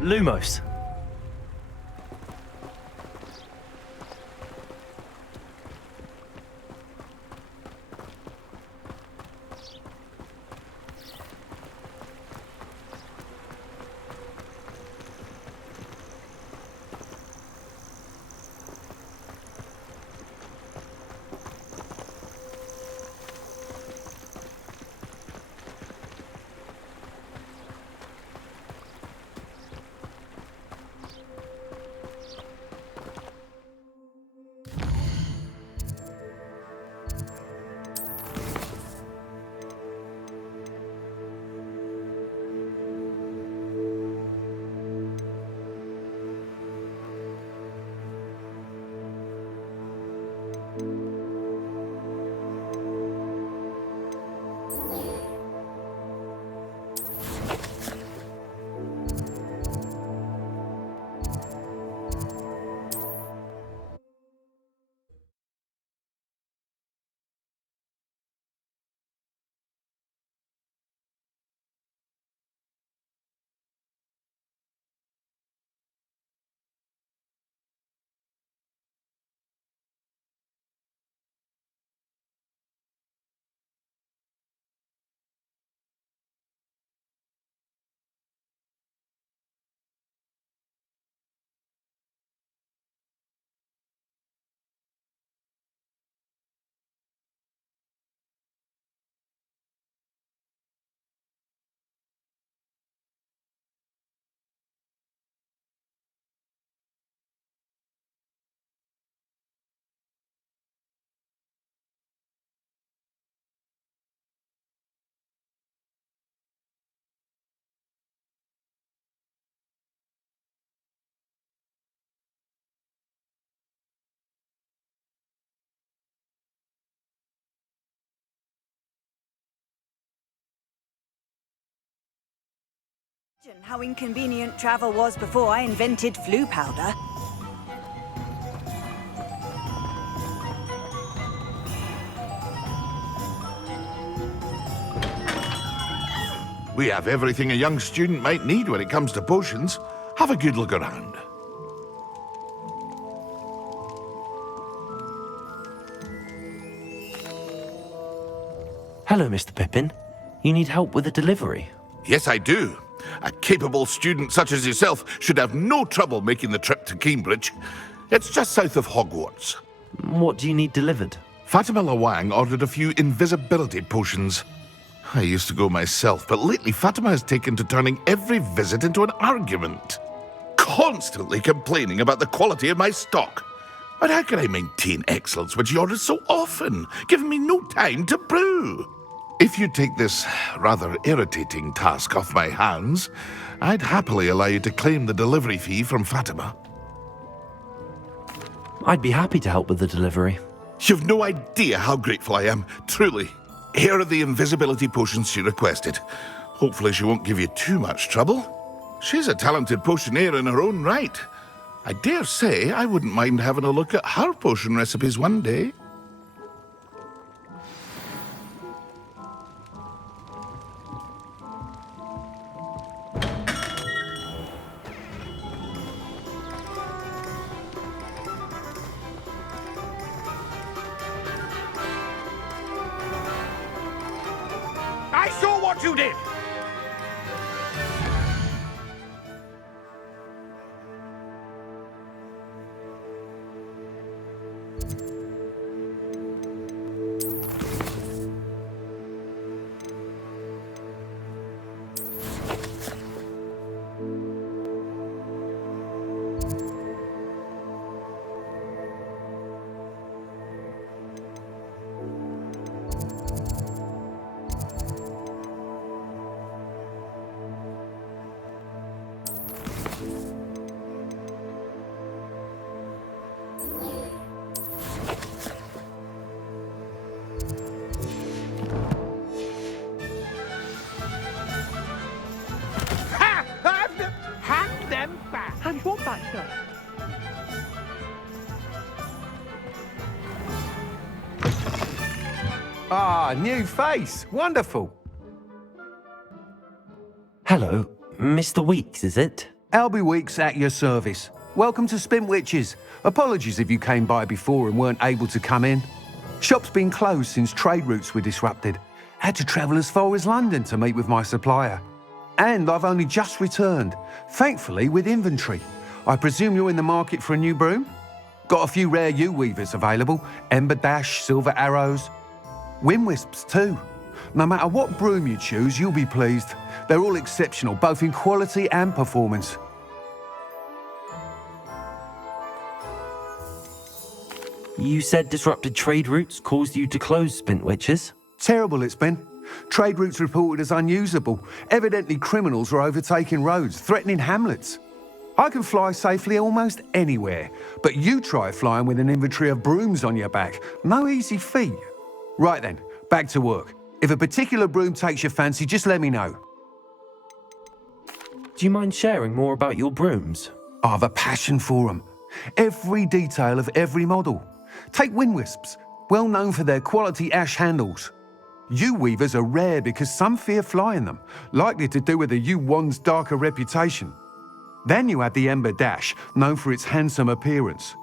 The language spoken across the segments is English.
Lumos. How inconvenient travel was before I invented flu powder. We have everything a young student might need when it comes to potions. Have a good look around. Hello, Mr. Pippin. You need help with a delivery? Yes, I do. A capable student such as yourself should have no trouble making the trip to Cambridge. It's just south of Hogwarts. What do you need delivered? Fatima Lawang ordered a few invisibility potions. I used to go myself, but lately Fatima has taken to turning every visit into an argument. Constantly complaining about the quality of my stock. But how can I maintain excellence when she orders so often, giving me no time to brew? If you take this rather irritating task off my hands, I'd happily allow you to claim the delivery fee from Fatima. I'd be happy to help with the delivery. You've no idea how grateful I am, truly. Here are the invisibility potions she requested. Hopefully she won't give you too much trouble. She's a talented potioneer in her own right. I dare say I wouldn't mind having a look at her potion recipes one day. I saw what you did! Hand them back! Hand what back, sir? Ah, new face. Wonderful. Hello, Mr. Weeks, is it? Albie Weeks at your service. Welcome to Spintwitches. Apologies if you came by before and weren't able to come in. Shop's been closed since trade routes were disrupted. Had to travel as far as London to meet with my supplier. And I've only just returned, thankfully with inventory. I presume you're in the market for a new broom? Got a few rare U-weavers available, Ember Dash, Silver Arrows. Wind Wisps too. No matter what broom you choose, you'll be pleased. They're all exceptional, both in quality and performance. You said disrupted trade routes caused you to close Spintwitches? Terrible it's been. Trade routes reported as unusable. Evidently criminals are overtaking roads, threatening hamlets. I can fly safely almost anywhere, but you try flying with an inventory of brooms on your back. No easy feat. Right then, back to work. If a particular broom takes your fancy, just let me know. Do you mind sharing more about your brooms? I have a passion for them. Every detail of every model. Take Wind Wisps, well known for their quality ash handles. U-weavers are rare because some fear flying them, likely to do with the U-wand's darker reputation. Then you have the Ember Dash, known for its handsome appearance.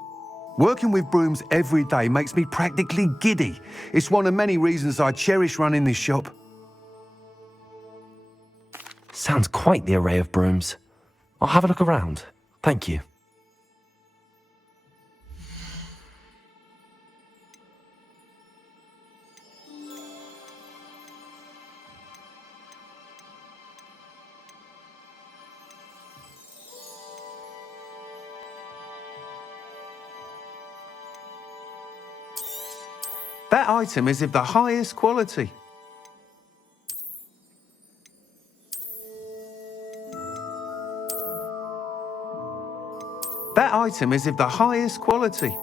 Working with brooms every day makes me practically giddy. It's one of many reasons I cherish running this shop. Sounds quite the array of brooms. I'll have a look around. Thank you. That item is of the highest quality. That item is of the highest quality.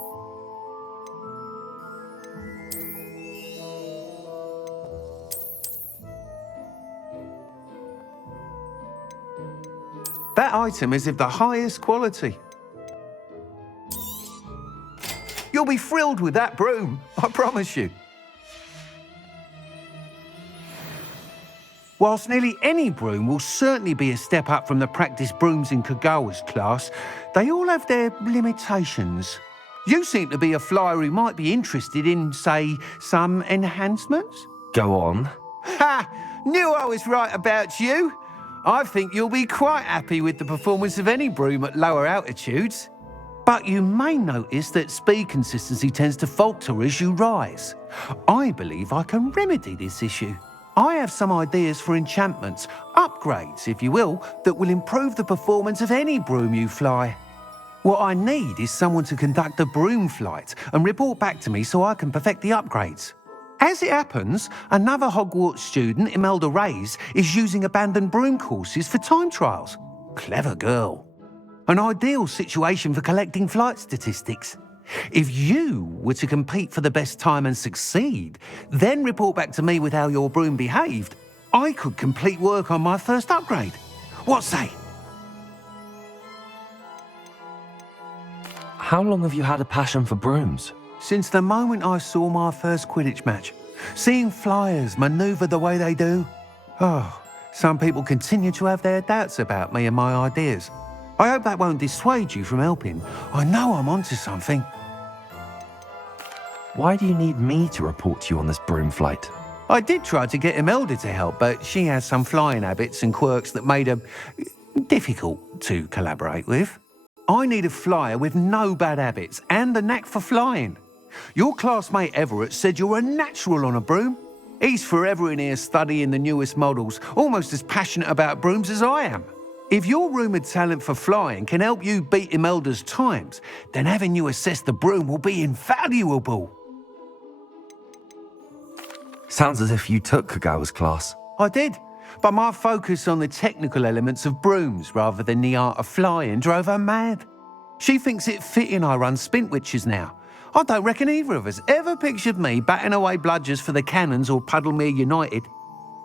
That item is of the highest quality. You'll be thrilled with that broom, I promise you. Whilst nearly any broom will certainly be a step up from the practice brooms in Kagawa's class, they all have their limitations. You seem to be a flyer who might be interested in, say, some enhancements? Go on. Ha! Knew I was right about you. I think you'll be quite happy with the performance of any broom at lower altitudes. But you may notice that speed consistency tends to falter as you rise. I believe I can remedy this issue. I have some ideas for enchantments, upgrades if you will, that will improve the performance of any broom you fly. What I need is someone to conduct a broom flight and report back to me so I can perfect the upgrades. As it happens, another Hogwarts student, Imelda Reyes, is using abandoned broom courses for time trials. Clever girl. An ideal situation for collecting flight statistics. If you were to compete for the best time and succeed, then report back to me with how your broom behaved, I could complete work on my first upgrade. What say? How long have you had a passion for brooms? Since the moment I saw my first Quidditch match, seeing flyers manoeuvre the way they do. Oh, some people continue to have their doubts about me and my ideas. I hope that won't dissuade you from helping. I know I'm onto something. Why do you need me to report to you on this broom flight? I did try to get Imelda to help, but she has some flying habits and quirks that made her difficult to collaborate with. I need a flyer with no bad habits and the knack for flying. Your classmate Everett said you're a natural on a broom. He's forever in here studying the newest models, almost as passionate about brooms as I am. If your rumoured talent for flying can help you beat Imelda's times, then having you assess the broom will be invaluable. Sounds as if you took Kagawa's class. I did, but my focus on the technical elements of brooms rather than the art of flying drove her mad. She thinks it fitting I run Spintwitches now. I don't reckon either of us ever pictured me batting away bludgers for the Cannons or Puddlemere United.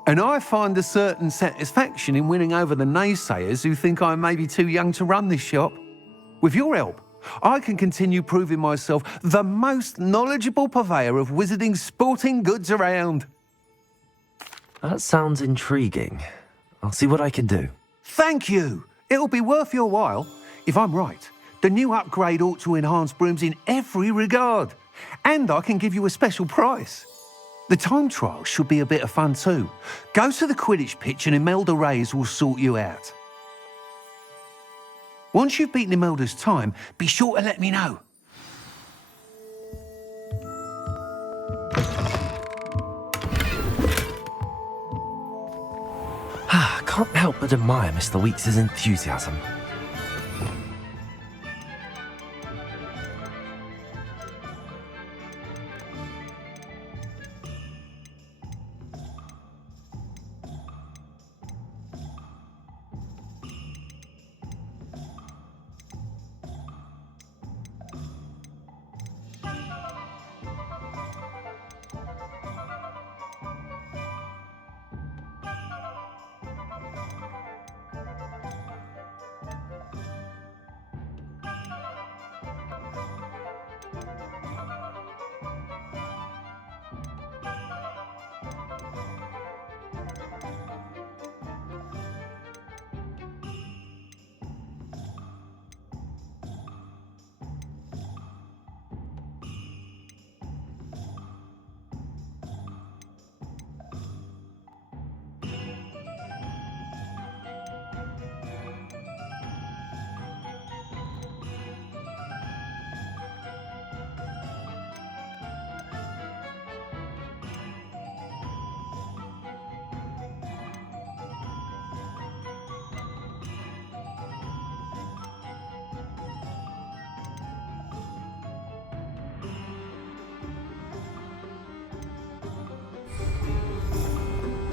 And I find a certain satisfaction in winning over the naysayers who think I may be too young to run this shop. With your help, I can continue proving myself the most knowledgeable purveyor of wizarding sporting goods around. That sounds intriguing. I'll see what I can do. Thank you. It'll be worth your while. If I'm right, the new upgrade ought to enhance brooms in every regard. And I can give you a special price. The time trial should be a bit of fun too. Go to the Quidditch pitch and Imelda Reyes will sort you out. Once you've beaten Imelda's time, be sure to let me know. Can't help but admire Mr. Weeks' enthusiasm.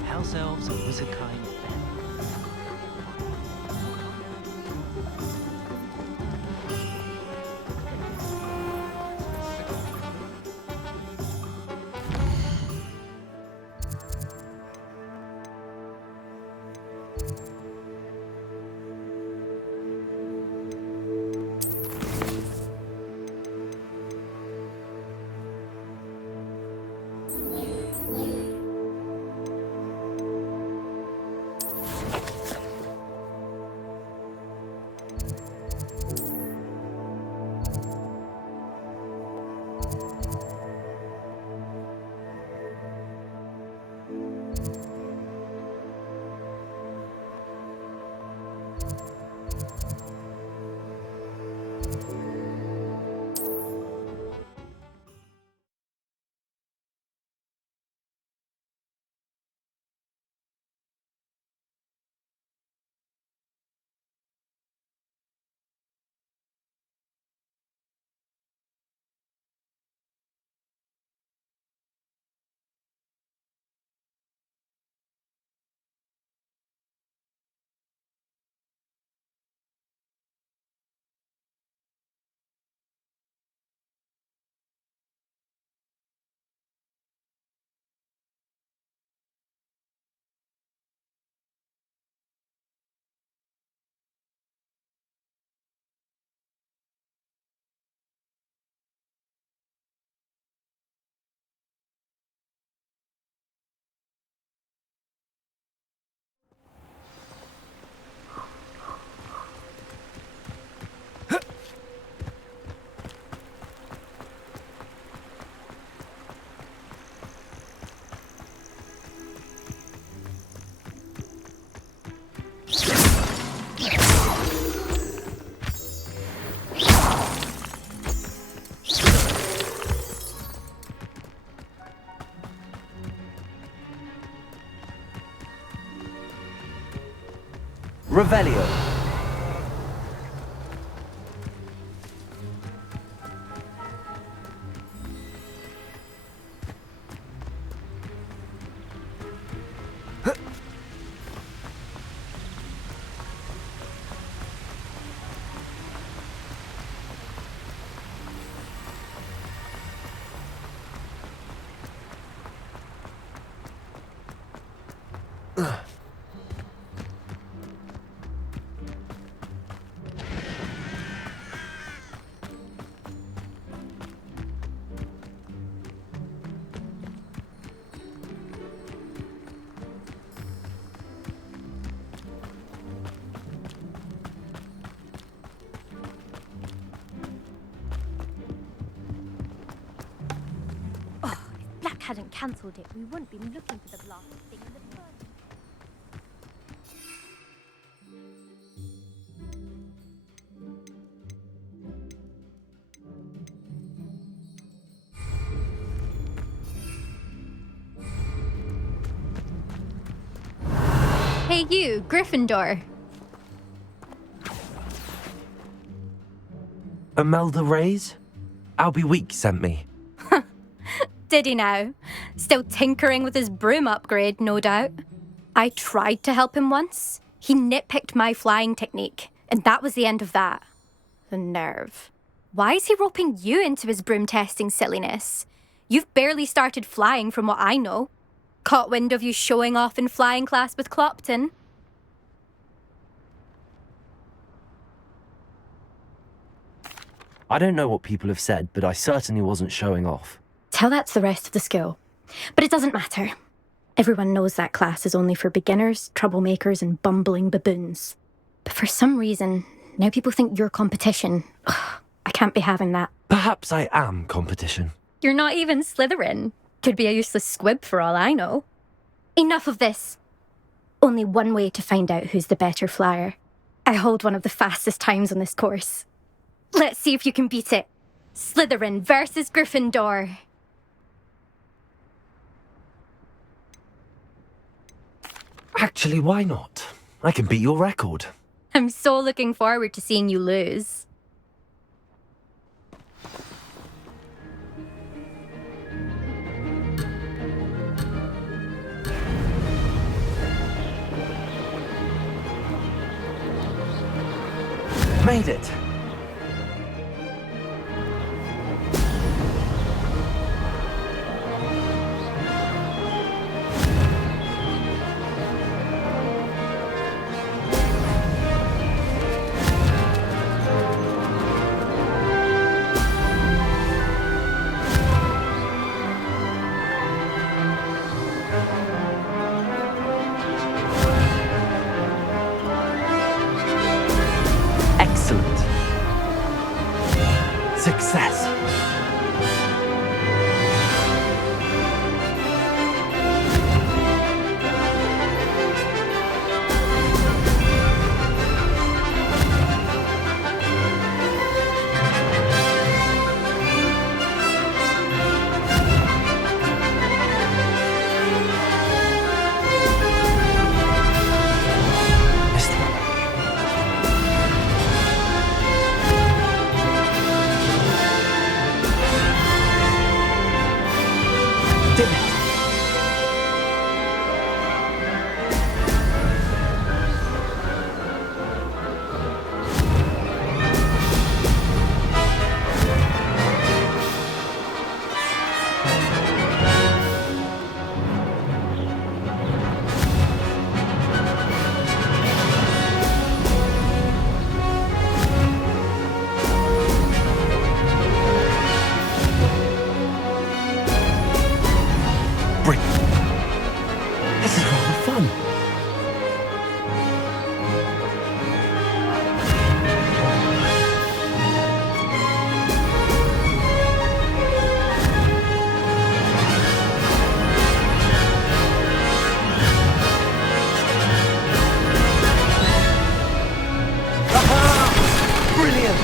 House elves and wizard kind. Revelio. hadn't cancelled it, we wouldn't be looking for the blasted thing in the first. Hey you, Gryffindor. Imelda Reyes? Albie Week sent me. Did he now? Still tinkering with his broom upgrade, no doubt. I tried to help him once. He nitpicked my flying technique, and that was the end of that. The nerve. Why is he roping you into his broom testing silliness? You've barely started flying from what I know. Caught wind of you showing off in flying class with Clopton. I don't know what people have said, but I certainly wasn't showing off. Tell that to the rest of the school. But it doesn't matter. Everyone knows that class is only for beginners, troublemakers, and bumbling baboons. But for some reason, now people think you're competition. Ugh, I can't be having that. Perhaps I am competition. You're not even Slytherin. Could be a useless squib for all I know. Enough of this. Only one way to find out who's the better flyer. I hold one of the fastest times on this course. Let's see if you can beat it. Slytherin versus Gryffindor. Actually, why not? I can beat your record. I'm so looking forward to seeing you lose. Made it. Excellent. Success. Missed one. Did it. Brilliant. This is rather fun. Aha! Brilliant!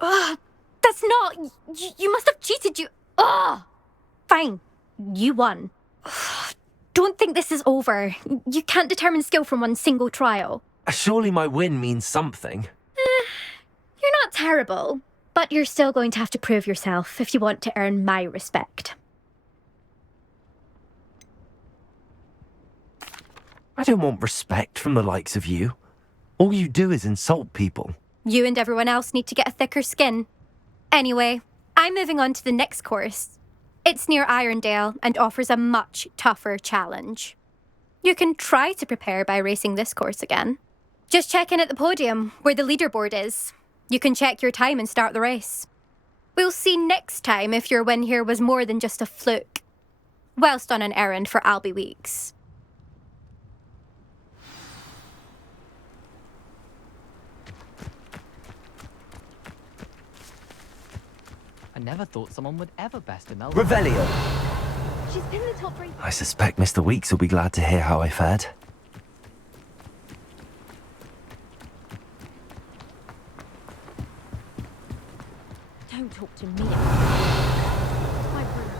Ugh, that's not... You must have cheated, you... Ugh! Fine. You won. Ugh, don't think this is over. You can't determine skill from one single trial. Surely my win means something. You're not terrible, but you're still going to have to prove yourself if you want to earn my respect. I don't want respect from the likes of you. All you do is insult people. You and everyone else need to get a thicker skin. Anyway, I'm moving on to the next course. It's near Irondale and offers a much tougher challenge. You can try to prepare by racing this course again. Just check in at the podium, where the leaderboard is. You can check your time and start the race. We'll see next time if your win here was more than just a fluke. Whilst on an errand for Albie Weeks. I never thought someone would ever best him. Revelio. She's in the top 3. I suspect Mr. Weeks will be glad to hear how I fared. Don't talk to me. My broom.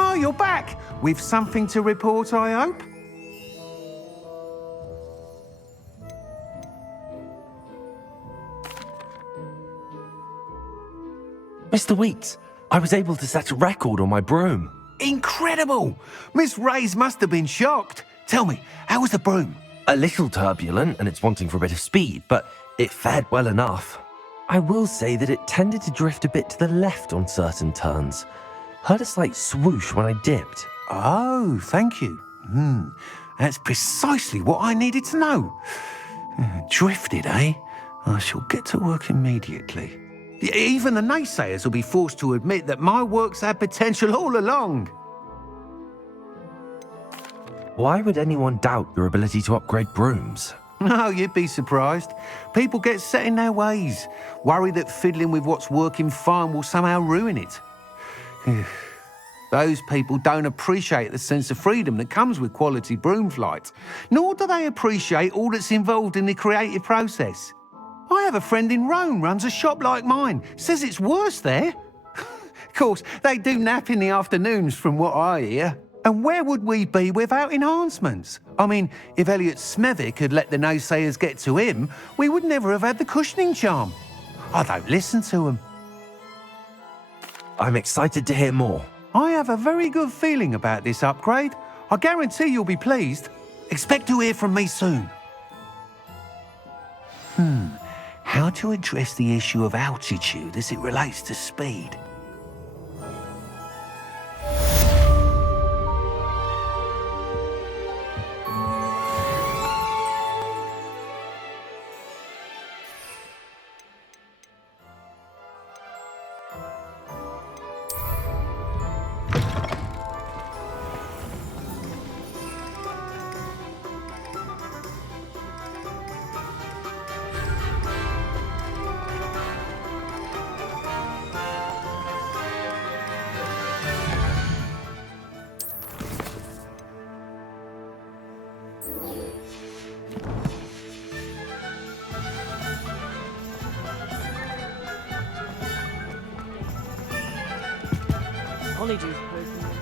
Oh, you're back! With something to report, I hope? Mr. Weeks, I was able to set a record on my broom. Incredible! Miss Ray's must have been shocked. Tell me, how was the broom? A little turbulent and it's wanting for a bit of speed, but it fared well enough. I will say that it tended to drift a bit to the left on certain turns. Heard a slight swoosh when I dipped. Oh, thank you. That's precisely what I needed to know. Drifted, eh? I shall get to work immediately. Even the naysayers will be forced to admit that my work's had potential all along. Why would anyone doubt your ability to upgrade brooms? No, you'd be surprised. People get set in their ways, worry that fiddling with what's working fine will somehow ruin it. Those people don't appreciate the sense of freedom that comes with quality broom flight, nor do they appreciate all that's involved in the creative process. I have a friend in Rome runs a shop like mine, says it's worse there. Of course, they do nap in the afternoons from what I hear. And where would we be without enhancements? I mean, if Elliot Smethwick had let the naysayers get to him, we would never have had the cushioning charm. I don't listen to them. I'm excited to hear more. I have a very good feeling about this upgrade. I guarantee you'll be pleased. Expect to hear from me soon. How to address the issue of altitude as it relates to speed? Apologies, personally.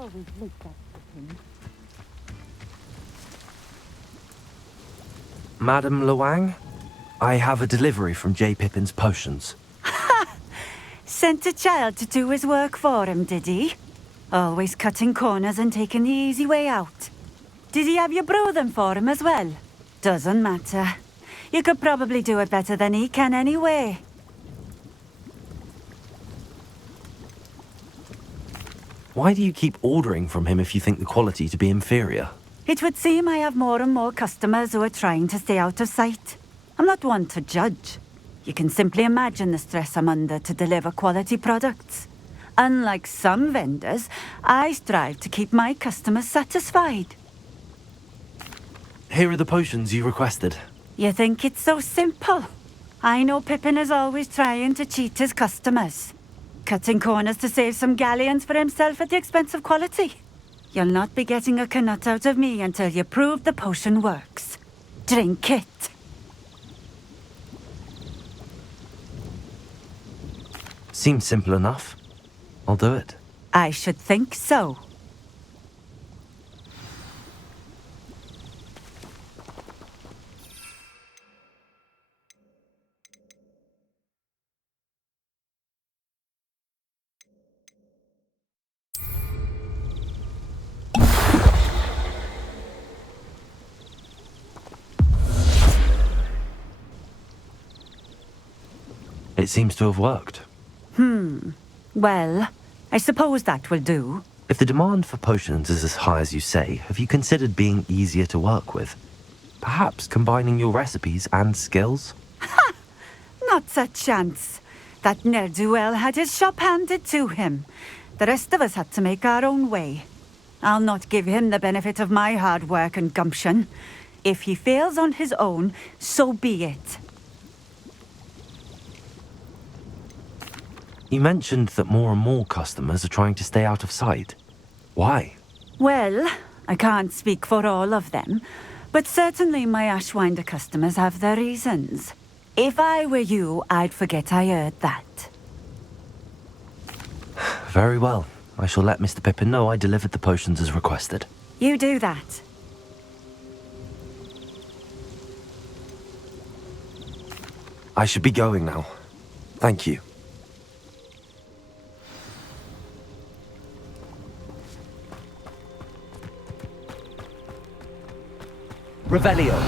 Always look that him. Madam Luang, I have a delivery from J. Pippin's potions. Sent a child to do his work for him, did he? Always cutting corners and taking the easy way out. Did he have you brew them for him as well? Doesn't matter. You could probably do it better than he can anyway. Why do you keep ordering from him if you think the quality to be inferior? It would seem I have more and more customers who are trying to stay out of sight. I'm not one to judge. You can simply imagine the stress I'm under to deliver quality products. Unlike some vendors, I strive to keep my customers satisfied. Here are the potions you requested. You think it's so simple? I know Pippin is always trying to cheat his customers. cutting corners to save some galleons for himself at the expense of quality. You'll not be getting a canut out of me until you prove the potion works. Drink it. Seems simple enough. I'll do it. I should think so. It seems to have worked. Well, I suppose that will do. If the demand for potions is as high as you say, have you considered being easier to work with? Perhaps combining your recipes and skills? Not a chance. That ne'er-do-well had his shop handed to him. The rest of us had to make our own way. I'll not give him the benefit of my hard work and gumption. If he fails on his own, so be it. You mentioned that more and more customers are trying to stay out of sight. Why? Well, I can't speak for all of them, but certainly my Ashwinder customers have their reasons. If I were you, I'd forget I heard that. Very well. I shall let Mr. Pippin know I delivered the potions as requested. You do that. I should be going now. Thank you. Revelio.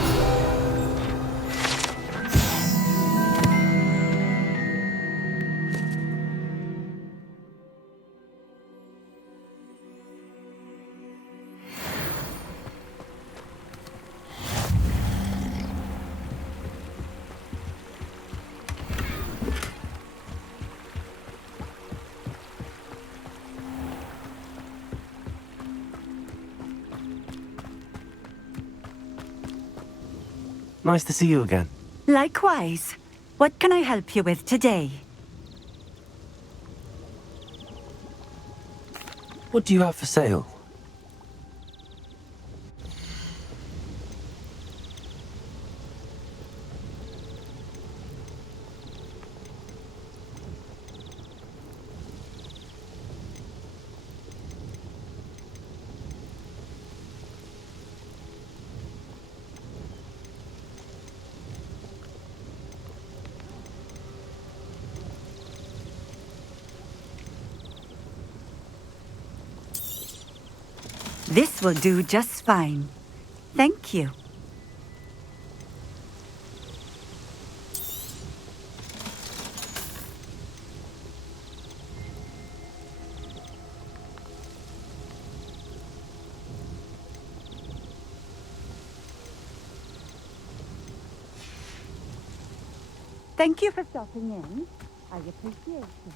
Nice to see you again. Likewise. What can I help you with today? What do you have for sale? This will do just fine. Thank you. Thank you for stopping in. I appreciate it.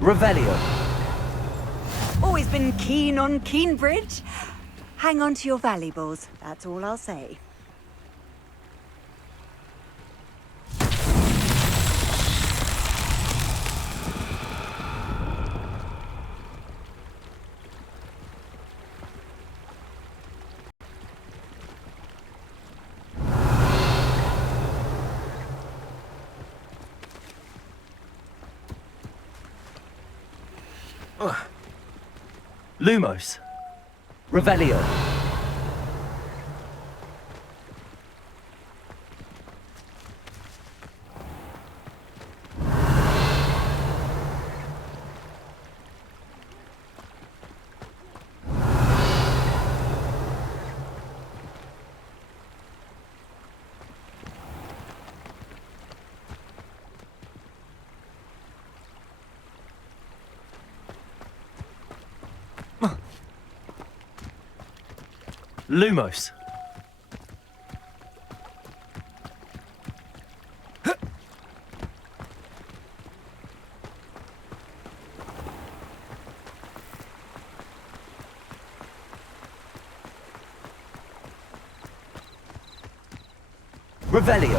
Revelio. Always been keen on Keenbridge. Hang on to your valuables, that's all I'll say. Lumos. Revelio. Lumos. Revelio.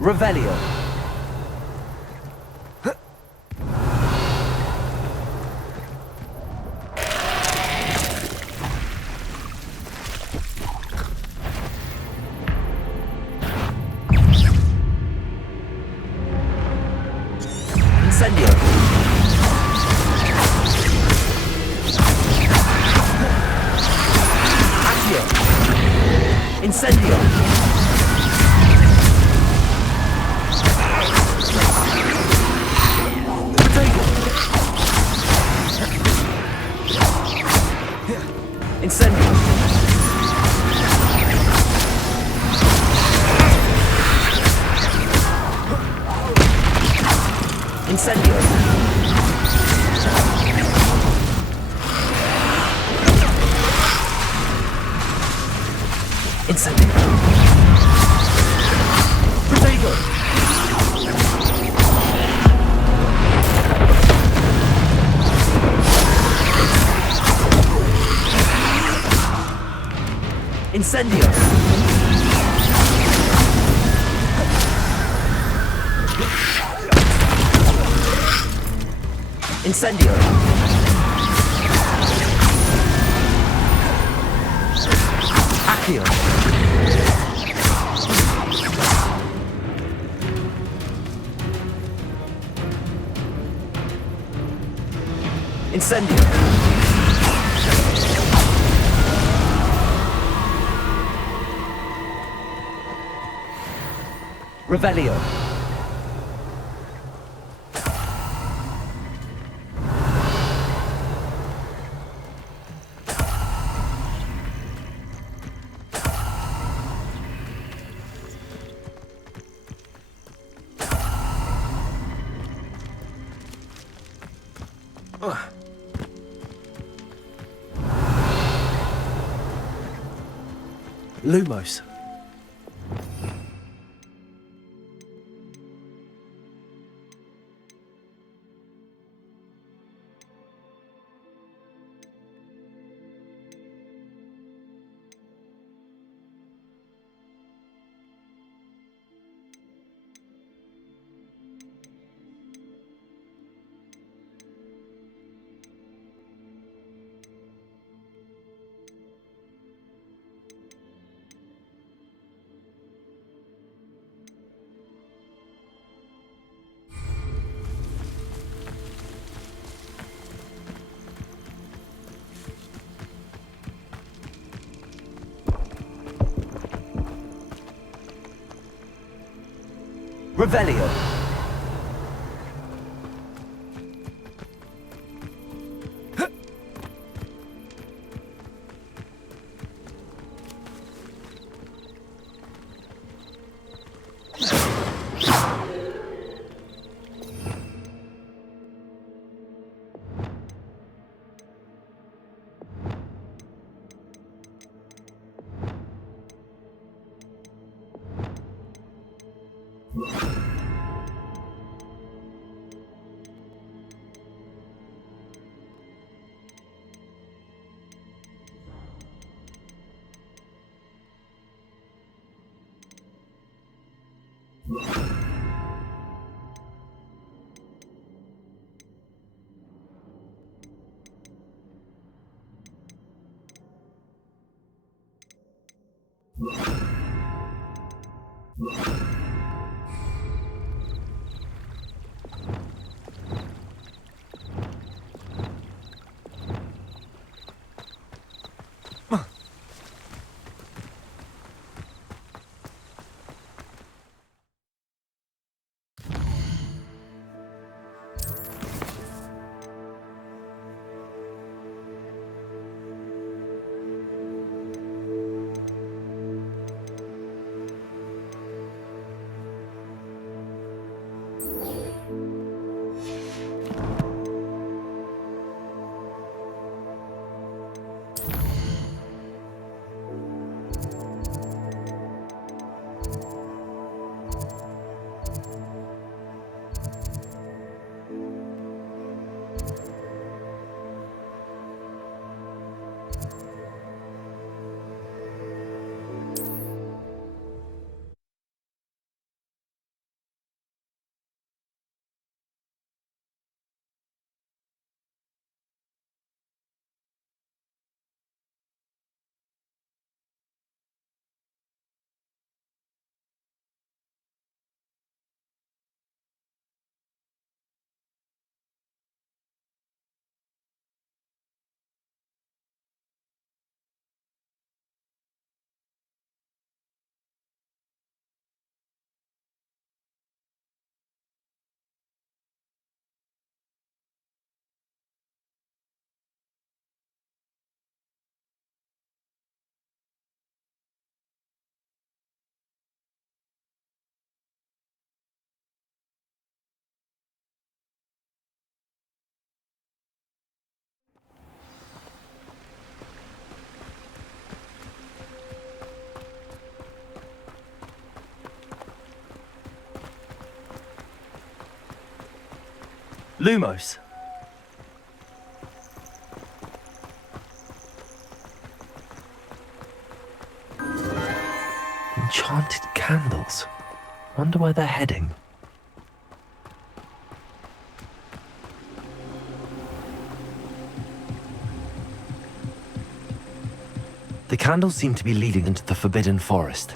Revelio. Incendio. Accio. Incendio. Incendio. Incendio. Incendio. Protego. Incendio. Incendio. Accio. Incendio. Revelio. Lumos. Revelio. Lumos. Enchanted candles. Wonder where they're heading. The candles seem to be leading into the Forbidden Forest.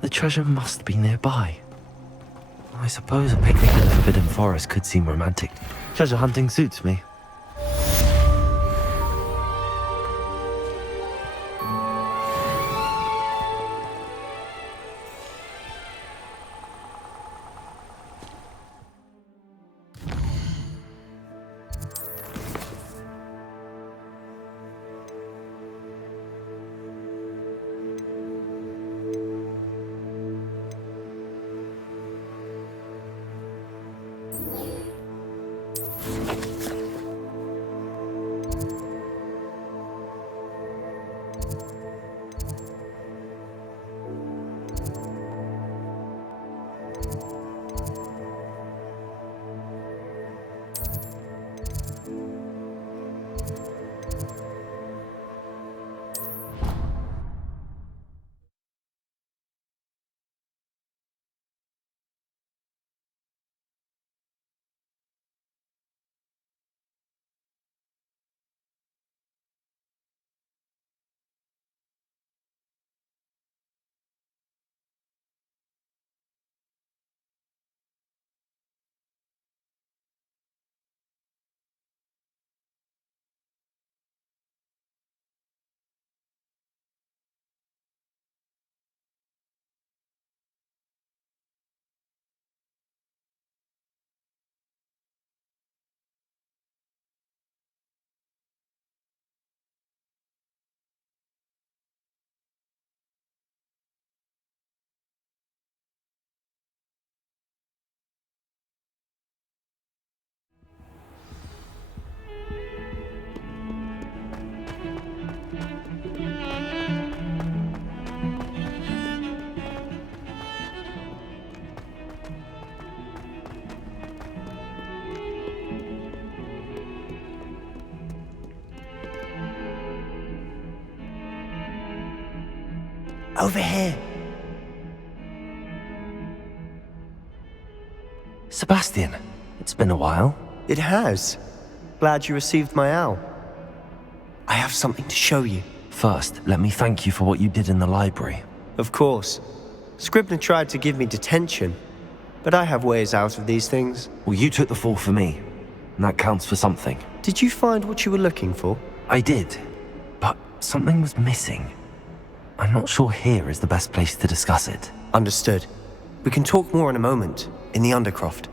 The treasure must be nearby. I suppose a picnic in the Forbidden Forest could seem romantic. Treasure hunting suits me. Over here. Sebastian, it's been a while. It has. Glad you received my owl. I have something to show you. First, let me thank you for what you did in the library. Of course. Scribner tried to give me detention, but I have ways out of these things. Well, you took the fall for me, and that counts for something. Did you find what you were looking for? I did, but something was missing. I'm not sure here is the best place to discuss it. Understood. We can talk more in a moment, in the Undercroft.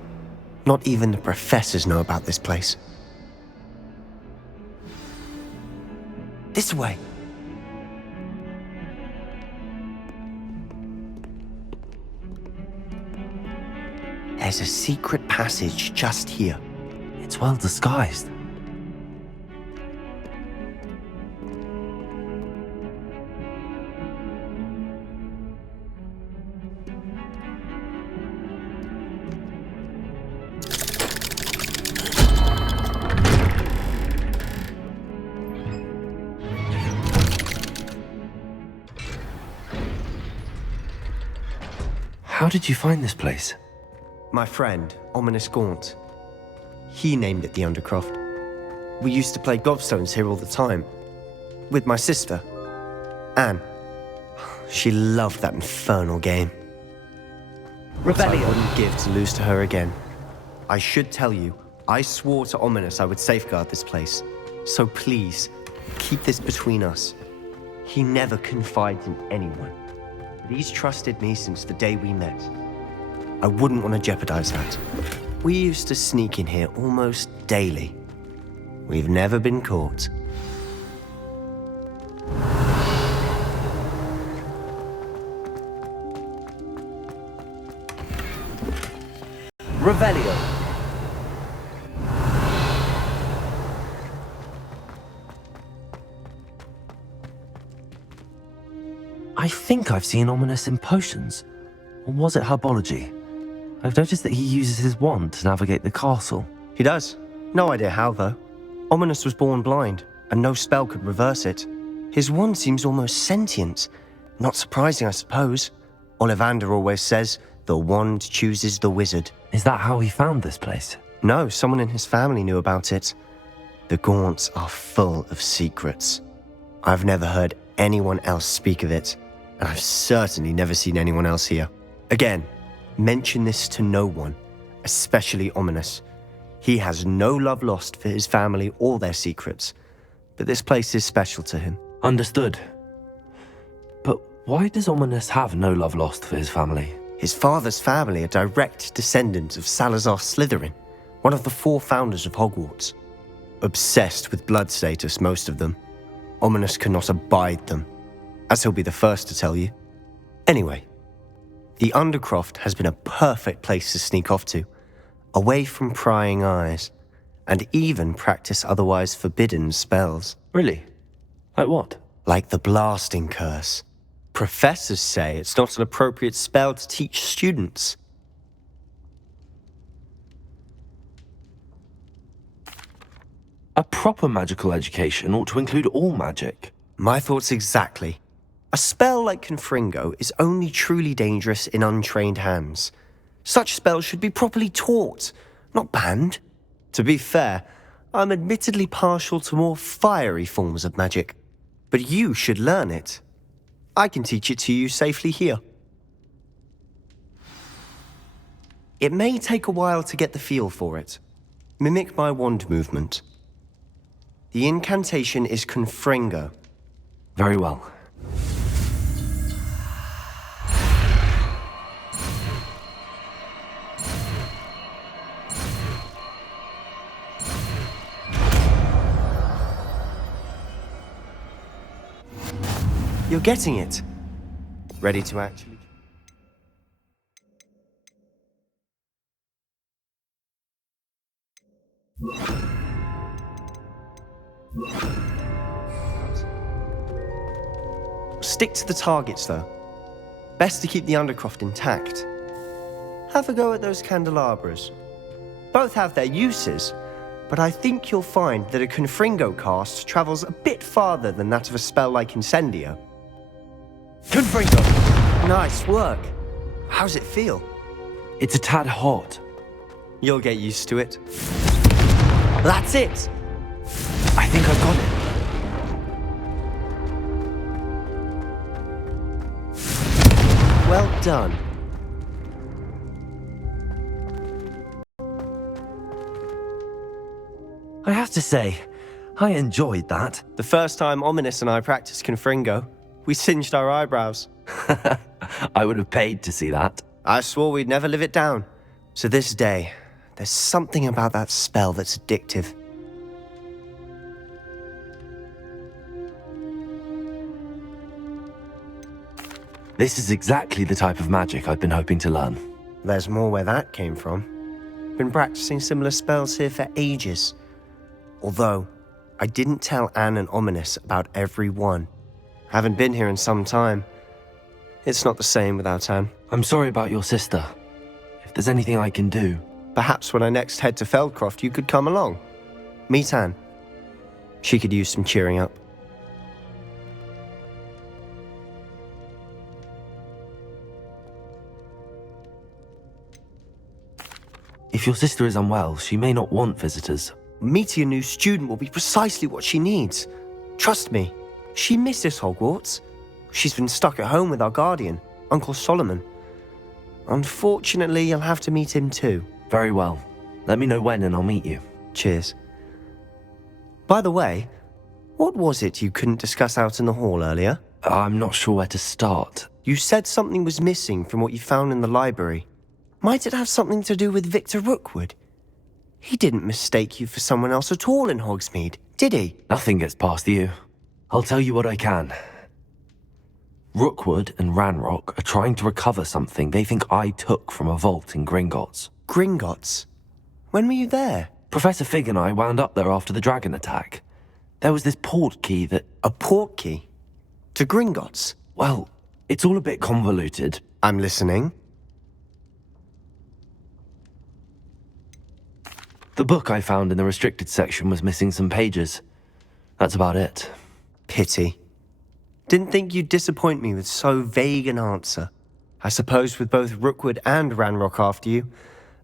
Not even the professors know about this place. This way. There's a secret passage just here. It's well disguised. How did you find this place? My friend, Ominous Gaunt. He named it the Undercroft. We used to play gobstones here all the time. With my sister, Anne. She loved that infernal game. Rebellion. I wouldn't give to lose to her again. I should tell you, I swore to Ominous I would safeguard this place. So please, keep this between us. He never confides in anyone. But he's trusted me since the day we met. I wouldn't want to jeopardize that. We used to sneak in here almost daily. We've never been caught. Revelio. I think I've seen Ominous in potions. Or was it herbology? I've noticed that he uses his wand to navigate the castle. He does. No idea how, though. Ominous was born blind, and no spell could reverse it. His wand seems almost sentient. Not surprising, I suppose. Ollivander always says, the wand chooses the wizard. Is that how he found this place? No, someone in his family knew about it. The Gaunts are full of secrets. I've never heard anyone else speak of it, and I've certainly never seen anyone else here. Again, mention this to no one, especially Ominous. He has no love lost for his family or their secrets, but this place is special to him. Understood. But why does Ominous have no love lost for his family? His father's family are direct descendants of Salazar Slytherin, one of the 4 founders of Hogwarts. Obsessed with blood status, most of them. Ominous cannot abide them, as he'll be the first to tell you. Anyway, the Undercroft has been a perfect place to sneak off to, away from prying eyes, and even practice otherwise forbidden spells. Really? Like what? Like the blasting curse. Professors say it's not an appropriate spell to teach students. A proper magical education ought to include all magic. My thoughts exactly. A spell like Confringo is only truly dangerous in untrained hands. Such spells should be properly taught, not banned. To be fair, I'm admittedly partial to more fiery forms of magic, but you should learn it. I can teach it to you safely here. It may take a while to get the feel for it. Mimic my wand movement. The incantation is Confringo. Very well. You're getting it. Ready to actually... Stick to the targets, though. Best to keep the Undercroft intact. Have a go at those candelabras. Both have their uses, but I think you'll find that a Confringo cast travels a bit farther than that of a spell like Incendio. Confringo! Nice work. How's it feel? It's a tad hot. You'll get used to it. That's it! I think I've got it. Well done. I have to say, I enjoyed that. The first time Ominous and I practiced Confringo, we singed our eyebrows. I would have paid to see that. I swore we'd never live it down. To this day, there's something about that spell that's addictive. This is exactly the type of magic I've been hoping to learn. There's more where that came from. Been practicing similar spells here for ages. Although, I didn't tell Anne and Ominous about every one. Haven't been here in some time. It's not the same without Anne. I'm sorry about your sister. If there's anything I can do... Perhaps when I next head to Feldcroft, you could come along. Meet Anne. She could use some cheering up. If your sister is unwell, she may not want visitors. Meeting a new student will be precisely what she needs. Trust me, she misses Hogwarts. She's been stuck at home with our guardian, Uncle Solomon. Unfortunately, you'll have to meet him too. Very well. Let me know when and I'll meet you. Cheers. By the way, what was it you couldn't discuss out in the hall earlier? I'm not sure where to start. You said something was missing from what you found in the library. Might it have something to do with Victor Rookwood? He didn't mistake you for someone else at all in Hogsmeade, did he? Nothing gets past you. I'll tell you what I can. Rookwood and Ranrock are trying to recover something they think I took from a vault in Gringotts. Gringotts? When were you there? Professor Fig and I wound up there after the dragon attack. There was this port key that... A port key? To Gringotts? Well, it's all a bit convoluted. I'm listening. The book I found in the restricted section was missing some pages. That's about it. Pity. Didn't think you'd disappoint me with so vague an answer. I suppose with both Rookwood and Ranrock after you,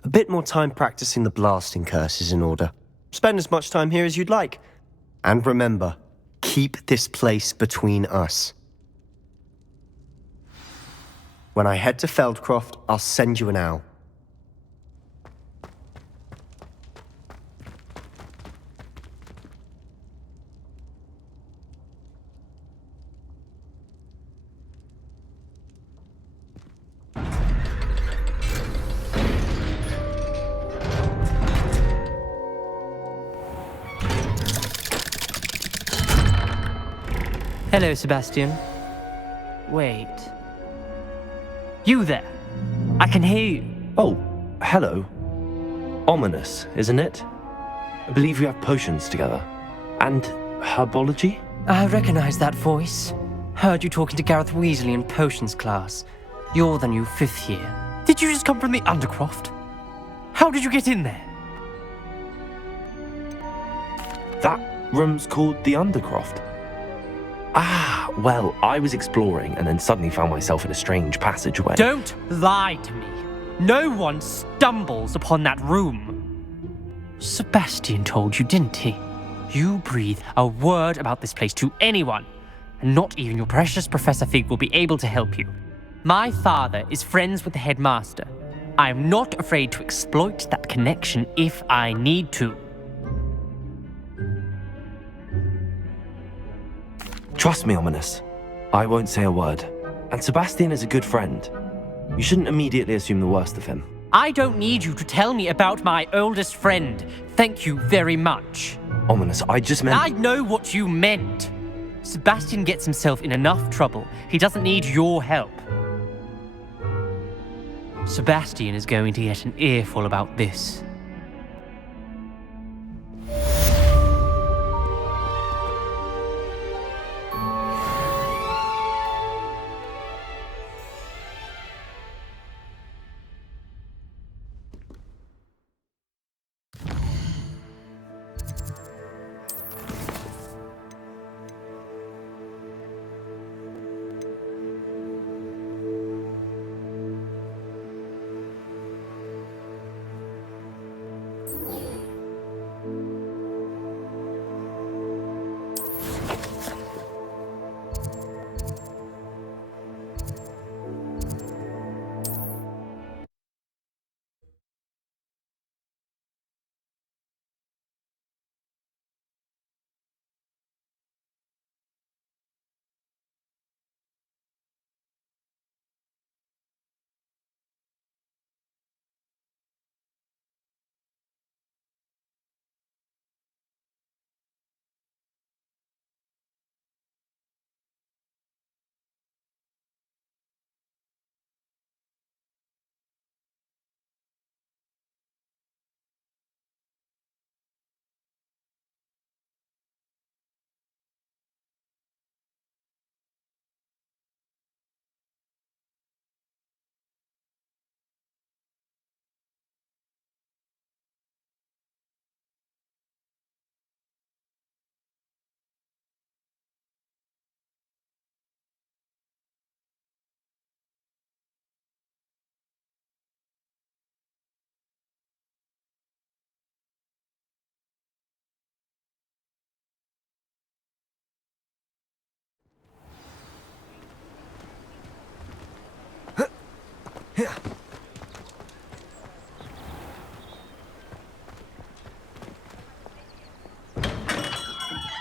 a bit more time practicing the blasting curse is in order. Spend as much time here as you'd like. And remember, keep this place between us. When I head to Feldcroft, I'll send you an owl. Hello, Sebastian. Wait. You there? I can hear you. Oh, hello. Ominous, isn't it? I believe we have potions together. And herbology? I recognize that voice. Heard you talking to Gareth Weasley in potions class. You're the new 5th year. Did you just come from the Undercroft? How did you get in there? That room's called the Undercroft. Ah, well, I was exploring and then suddenly found myself in a strange passageway. Don't lie to me. No one stumbles upon that room. Sebastian told you, didn't he? You breathe a word about this place to anyone, and not even your precious Professor Fig will be able to help you. My father is friends with the headmaster. I am not afraid to exploit that connection if I need to. Trust me, Ominous. I won't say a word. And Sebastian is a good friend. You shouldn't immediately assume the worst of him. I don't need you to tell me about my oldest friend. Thank you very much. Ominous, I just meant... I know what you meant. Sebastian gets himself in enough trouble. He doesn't need your help. Sebastian is going to get an earful about this.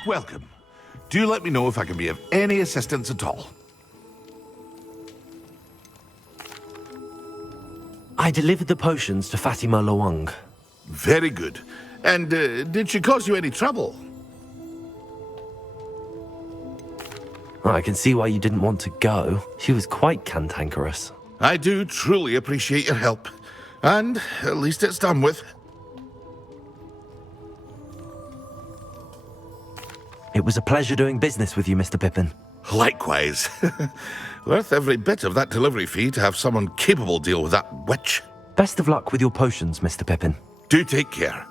Welcome. Do let me know if I can be of any assistance at all. I delivered the potions to Fatima Loang. Very good. And did she cause you any trouble? I can see why you didn't want to go. She was quite cantankerous. I do truly appreciate your help. And at least it's done with. It was a pleasure doing business with you, Mr. Pippin. Likewise. Worth every bit of that delivery fee to have someone capable deal with that witch. Best of luck with your potions, Mr. Pippin. Do take care.